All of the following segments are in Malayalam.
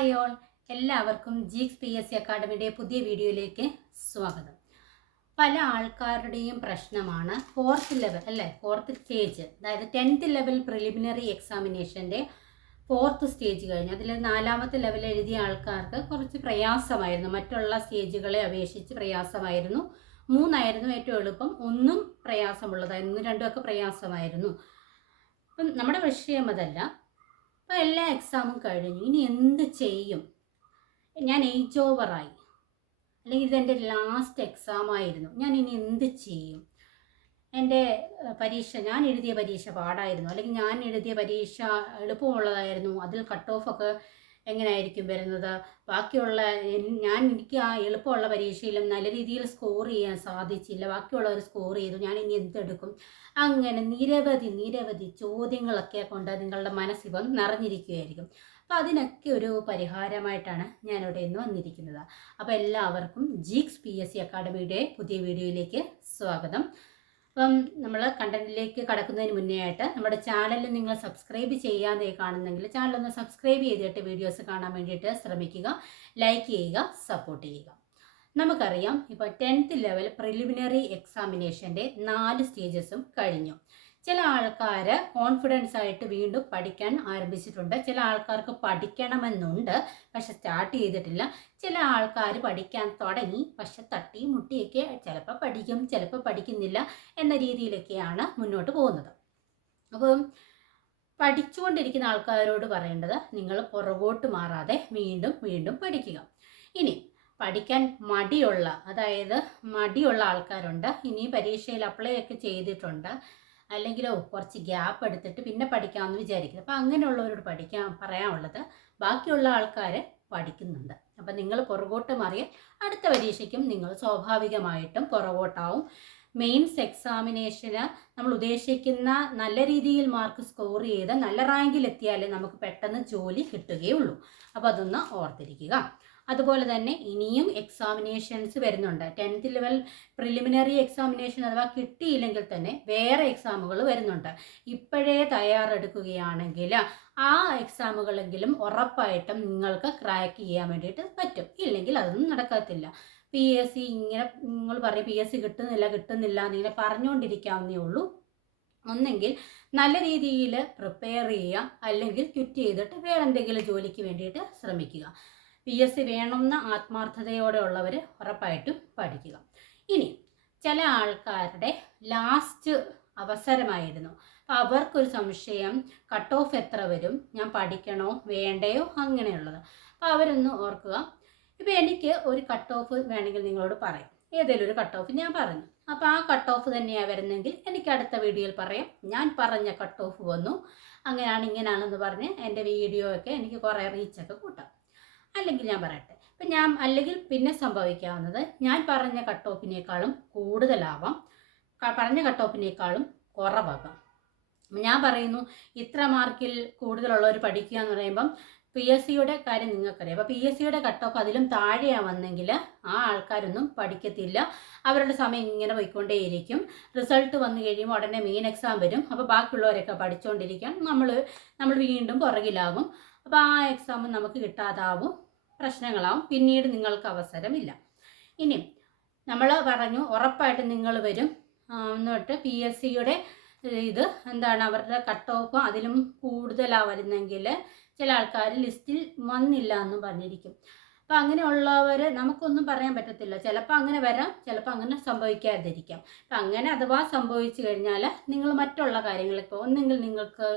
Hi all. എല്ലാവർക്കും ജീക്സ് പി എസ് സി അക്കാഡമിയുടെ പുതിയ വീഡിയോയിലേക്ക് സ്വാഗതം. പല ആൾക്കാരുടെയും പ്രശ്നമാണ് ഫോർത്ത് ലെവൽ അല്ലേ? ഫോർത്ത് സ്റ്റേജ് അതായത് ടെൻത്ത് ലെവൽ പ്രിലിമിനറി എക്സാമിനേഷന്റെ ഫോർത്ത് സ്റ്റേജ് കഴിഞ്ഞ് അതിൽ നാലാമത്തെ ലെവൽ എഴുതിയ ആൾക്കാർക്ക് കുറച്ച് പ്രയാസമായിരുന്നു. മറ്റുള്ള സ്റ്റേജുകളെ അപേക്ഷിച്ച് പ്രയാസമായിരുന്നു. മൂന്നായിരുന്നു ഏറ്റവും എളുപ്പം. ഒന്നും പ്രയാസമുള്ളതായിരുന്നു. രണ്ടുമൊക്കെ പ്രയാസമായിരുന്നു. അപ്പം നമ്മുടെ വിഷയം അതല്ല. അപ്പോൾ എല്ലാ എക്സാമും കഴിഞ്ഞു. ഇനി എന്ത് ചെയ്യും? ഞാൻ ഏജ് ഓവറായി അല്ലെങ്കിൽ ഇതെന്റെ ലാസ്റ്റ് എക്സാം ആയിരുന്നു. ഞാൻ ഇനി എന്ത് ചെയ്യും? എന്റെ പരീക്ഷ ഞാൻ എഴുതിയ പരീക്ഷ പാടായിരുന്നു. അല്ലെങ്കിൽ ഞാൻ എഴുതിയ പരീക്ഷ എളുപ്പമുള്ളതായിരുന്നു. അതിൽ കട്ട് ഓഫ് ഒക്കെ എങ്ങനെയായിരിക്കും വരുന്നത്? ബാക്കിയുള്ള ഞാൻ എനിക്ക് ആ എളുപ്പമുള്ള പരീക്ഷയിലും നല്ല രീതിയിൽ സ്കോർ ചെയ്യാൻ സാധിച്ചില്ല. ബാക്കിയുള്ളവർ സ്കോർ ചെയ്തു. ഞാൻ ഇനി എന്തെടുക്കും? അങ്ങനെ നിരവധി നിരവധി ചോദ്യങ്ങളൊക്കെ കൊണ്ട് നിങ്ങളുടെ മനസ്സിപ്പം നിറഞ്ഞിരിക്കുകയായിരിക്കും. അപ്പോൾ അതിനൊക്കെ ഒരു പരിഹാരമായിട്ടാണ് ഞാനിവിടെ ഇന്ന് വന്നിരിക്കുന്നത്. അപ്പോൾ എല്ലാവർക്കും ജീക്സ് പി എസ് സി അക്കാഡമിയുടെ പുതിയ വീഡിയോയിലേക്ക് സ്വാഗതം. അപ്പം നമ്മൾ കണ്ടന്റിലേക്ക് കടക്കുന്നതിന് മുന്നേ ആയിട്ട് നമ്മുടെ ചാനൽ നിങ്ങൾ സബ്സ്ക്രൈബ് ചെയ്യാതെ കാണുന്നെങ്കിൽ ചാനൽ ഒന്ന് സബ്സ്ക്രൈബ് ചെയ്തിട്ട് വീഡിയോസ് കാണാൻ വേണ്ടിയിട്ട് ശ്രമിക്കുക ലൈക്ക് ചെയ്യുക സപ്പോർട്ട് ചെയ്യുക. നമുക്കറിയാം ഇപ്പോൾ ടെൻത്ത് ലെവൽ പ്രിലിമിനറി എക്സാമിനേഷന്റെ നാല് സ്റ്റേജസും കഴിഞ്ഞു. ചില ആൾക്കാർ കോൺഫിഡൻസ് ആയിട്ട് വീണ്ടും പഠിക്കാൻ ആരംഭിച്ചിട്ടുണ്ട്. ചില ആൾക്കാർക്ക് പഠിക്കണമെന്നുണ്ട് പക്ഷെ സ്റ്റാർട്ട് ചെയ്തിട്ടില്ല. ചില ആൾക്കാർ പഠിക്കാൻ തുടങ്ങി പക്ഷെ തട്ടി മുട്ടിയൊക്കെ ചിലപ്പോൾ പഠിക്കും ചിലപ്പോൾ പഠിക്കുന്നില്ല എന്ന രീതിയിലൊക്കെയാണ് മുന്നോട്ട് പോകുന്നത്. അപ്പം പഠിച്ചുകൊണ്ടിരിക്കുന്ന ആൾക്കാരോട് പറയേണ്ടത് നിങ്ങൾ പുറകോട്ട് മാറാതെ വീണ്ടും വീണ്ടും പഠിക്കുക. ഇനി പഠിക്കാൻ മടിയുള്ള അതായത് മടിയുള്ള ആൾക്കാരുണ്ട്. ഇനി പരീക്ഷയിൽ അപ്ലൈ ഒക്കെ ചെയ്തിട്ടുണ്ട്. അല്ലെങ്കിലോ കുറച്ച് ഗ്യാപ്പ് എടുത്തിട്ട് പിന്നെ പഠിക്കാമെന്ന് വിചാരിക്കുന്നത് അപ്പോൾ അങ്ങനെയുള്ളവരോട് പഠിക്കാൻ പറയാനുള്ളത് ബാക്കിയുള്ള ആൾക്കാർ പഠിക്കുന്നുണ്ട്. അപ്പം നിങ്ങൾ പുറകോട്ട് മാറിയാൽ അടുത്ത പരീക്ഷയ്ക്കും നിങ്ങൾ സ്വാഭാവികമായിട്ടും പുറകോട്ടാവും. മെയിൻസ് എക്സാമിനേഷന് നമ്മൾ ഉദ്ദേശിക്കുന്ന നല്ല രീതിയിൽ മാർക്ക് സ്കോർ ചെയ്ത് നല്ല റാങ്കിൽ എത്തിയാലേ നമുക്ക് പെട്ടെന്ന് ജോലി കിട്ടുകയുള്ളൂ. അപ്പോൾ അതൊന്ന് ഓർത്തിരിക്കുക. അതുപോലെ തന്നെ ഇനിയും എക്സാമിനേഷൻസ് വരുന്നുണ്ട്. ടെൻത്ത് ലെവൽ പ്രിലിമിനറി എക്സാമിനേഷൻ അഥവാ കിട്ടിയില്ലെങ്കിൽ തന്നെ വേറെ എക്സാമുകൾ വരുന്നുണ്ട്. ഇപ്പോഴേ തയ്യാറെടുക്കുകയാണെങ്കിൽ ആ എക്സാമുകളെങ്കിലും ഉറപ്പായിട്ടും നിങ്ങൾക്ക് ക്രാക്ക് ചെയ്യാൻ വേണ്ടിയിട്ട് പറ്റും. ഇല്ലെങ്കിൽ അതൊന്നും നടക്കത്തില്ല. പി എസ് സി ഇങ്ങനെ നിങ്ങൾ പറയും പി എസ് സി കിട്ടുന്നില്ല കിട്ടുന്നില്ല എന്നിങ്ങനെ പറഞ്ഞുകൊണ്ടിരിക്കാവുന്നേ ഉള്ളൂ. ഒന്നെങ്കിൽ നല്ല രീതിയിൽ പ്രിപ്പയർ ചെയ്യുക. അല്ലെങ്കിൽ ക്വിറ്റ് ചെയ്തിട്ട് വേറെ എന്തെങ്കിലും ജോലിക്ക് വേണ്ടിയിട്ട് ശ്രമിക്കുക. പി എസ് സി വേണമെന്ന ആത്മാർത്ഥതയോടെയുള്ളവർ ഉറപ്പായിട്ടും പഠിക്കുക. ഇനി ചില ആൾക്കാരുടെ ലാസ്റ്റ് അവസരമായിരുന്നു. അപ്പം അവർക്കൊരു സംശയം കട്ട് ഓഫ് എത്ര വരും? ഞാൻ പഠിക്കണോ? വേണ്ടയോ? അങ്ങനെയുള്ളത്. അപ്പോൾ അവരൊന്ന് ഓർക്കുക. ഇപ്പോൾ എനിക്ക് ഒരു കട്ട് ഓഫ് വേണമെങ്കിൽ നിങ്ങളോട് പറയാം. ഏതെങ്കിലും ഒരു കട്ട് ഓഫ് ഞാൻ പറഞ്ഞു. അപ്പോൾ ആ കട്ട് ഓഫ് തന്നെയാണ് വരുന്നെങ്കിൽ എനിക്ക് അടുത്ത വീഡിയോയിൽ പറയാം. ഞാൻ പറഞ്ഞ കട്ട് ഓഫ് വന്നു. അങ്ങനെയാണ് ഇങ്ങനെയാണെന്ന് പറഞ്ഞ് എന്റെ വീഡിയോ ഒക്കെ എനിക്ക് കുറേ റീച്ചൊക്കെ കൂട്ടാം. അല്ലെങ്കിൽ ഞാൻ പറയട്ടെ. ഇപ്പം ഞാൻ അല്ലെങ്കിൽ പിന്നെ സംഭവിക്കാവുന്നത് ഞാൻ പറഞ്ഞ കട്ട് ഓഫിനേക്കാളും കൂടുതലാവാം പറഞ്ഞ കട്ട് ഓഫിനേക്കാളും കുറവാകാം ഞാൻ പറയുന്നു ഇത്ര മാർക്കിൽ കൂടുതലുള്ളവർ പഠിക്കുക എന്ന് പറയുമ്പം പി എസ് സിയുടെ കാര്യം നിങ്ങൾക്കറിയാം. അപ്പോൾ പി എസ് സിയുടെ കട്ട് ഓഫ് അതിലും താഴെയാണ് വന്നെങ്കിൽ ആ ആൾക്കാരൊന്നും പഠിക്കത്തില്ല. അവരുടെ സമയം ഇങ്ങനെ പോയിക്കൊണ്ടേയിരിക്കും. റിസൾട്ട് വന്നു കഴിയുമ്പോൾ ഉടനെ മെയിൻ എക്സാം വരും. അപ്പോൾ ബാക്കിയുള്ളവരൊക്കെ പഠിച്ചുകൊണ്ടിരിക്കാം നമ്മൾ നമ്മൾ വീണ്ടും പുറകിലാവും. അപ്പോൾ ആ എക്സാം നമുക്ക് കിട്ടാതാവും പ്രശ്നങ്ങളാവും പിന്നീട് നിങ്ങൾക്ക് അവസരമില്ല. ഇനി നമ്മൾ പറഞ്ഞു ഉറപ്പായിട്ട് നിങ്ങൾ വരും. എന്നിട്ട് പി എസ് സിയുടെ ഇത് എന്താണ് അവരുടെ കട്ട് ഓഫ് അതിലും കൂടുതലാണ് വരുന്നെങ്കിൽ ചില ആൾക്കാർ ലിസ്റ്റിൽ വന്നില്ല എന്നും പറഞ്ഞിരിക്കും. അപ്പം അങ്ങനെയുള്ളവർ നമുക്കൊന്നും പറയാൻ പറ്റത്തില്ല. ചിലപ്പോൾ അങ്ങനെ വരാം ചിലപ്പോൾ അങ്ങനെ സംഭവിക്കാതിരിക്കാം. അപ്പം അങ്ങനെ അഥവാ സംഭവിച്ചു കഴിഞ്ഞാൽ നിങ്ങൾ മറ്റുള്ള കാര്യങ്ങൾ ഇപ്പോൾ ഒന്നെങ്കിൽ നിങ്ങൾക്ക്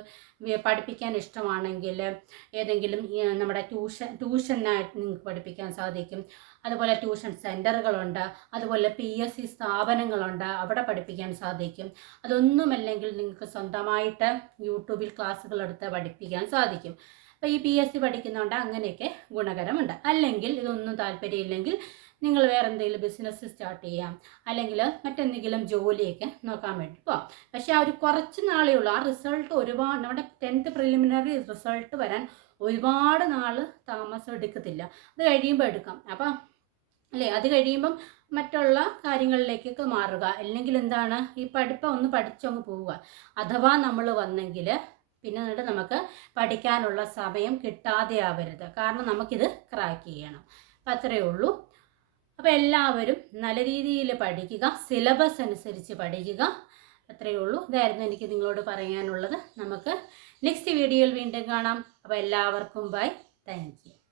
പഠിപ്പിക്കാൻ ഇഷ്ടമാണെങ്കിൽ ഏതെങ്കിലും നമ്മുടെ ട്യൂഷൻ ട്യൂഷനായിട്ട് നിങ്ങൾക്ക് പഠിപ്പിക്കാൻ സാധിക്കും. അതുപോലെ ട്യൂഷൻ സെന്ററുകളുണ്ട് അതുപോലെ പി എസ് സി സ്ഥാപനങ്ങളുണ്ട് അവിടെ പഠിപ്പിക്കാൻ സാധിക്കും. അതൊന്നുമല്ലെങ്കിൽ നിങ്ങൾക്ക് സ്വന്തമായിട്ട് യൂട്യൂബിൽ ക്ലാസ്സുകൾ എടുത്ത് പഠിപ്പിക്കാൻ സാധിക്കും. അപ്പോൾ ഈ പി എസ് സി പഠിക്കുന്നതുകൊണ്ട് അങ്ങനെയൊക്കെ ഗുണകരമുണ്ട്. അല്ലെങ്കിൽ ഇതൊന്നും താല്പര്യമില്ലെങ്കിൽ നിങ്ങൾ വേറെ എന്തെങ്കിലും ബിസിനസ് സ്റ്റാർട്ട് ചെയ്യാം. അല്ലെങ്കിൽ മറ്റെന്തെങ്കിലും ജോലിയൊക്കെ നോക്കാൻ വേണ്ടി പോവാം. പക്ഷേ ആ ഒരു കുറച്ച് നാളേ ഉള്ളൂ. ആ റിസൾട്ട് ഒരുപാട് നമ്മുടെ ടെൻത്ത് പ്രിലിമിനറി റിസൾട്ട് വരാൻ ഒരുപാട് നാൾ താമസം എടുക്കത്തില്ല. അത് കഴിയുമ്പോൾ എടുക്കാം. അപ്പം അല്ലേ? അത് കഴിയുമ്പം മറ്റുള്ള കാര്യങ്ങളിലേക്കൊക്കെ മാറുക. അല്ലെങ്കിൽ എന്താണ്? ഈ പഠിപ്പം ഒന്ന് പഠിച്ചങ്ങ് പോവുക. അഥവാ നമ്മൾ വന്നെങ്കിൽ പിന്നെ എന്നിട്ട് നമുക്ക് പഠിക്കാനുള്ള സമയം കിട്ടാതെ ആവരുത്. കാരണം നമുക്കിത് ക്രാക്ക് ചെയ്യണം. അപ്പം അത്രയേ ഉള്ളൂ. അപ്പോൾ എല്ലാവരും നല്ല രീതിയിൽ പഠിക്കുക സിലബസ് അനുസരിച്ച് പഠിക്കുക. അത്രയേ ഉള്ളൂ. ഇതായിരുന്നു എനിക്ക് നിങ്ങളോട് പറയാനുള്ളത്. നമുക്ക് നെക്സ്റ്റ് വീഡിയോയിൽ വീണ്ടും കാണാം. അപ്പോൾ എല്ലാവർക്കും ബൈ താങ്ക്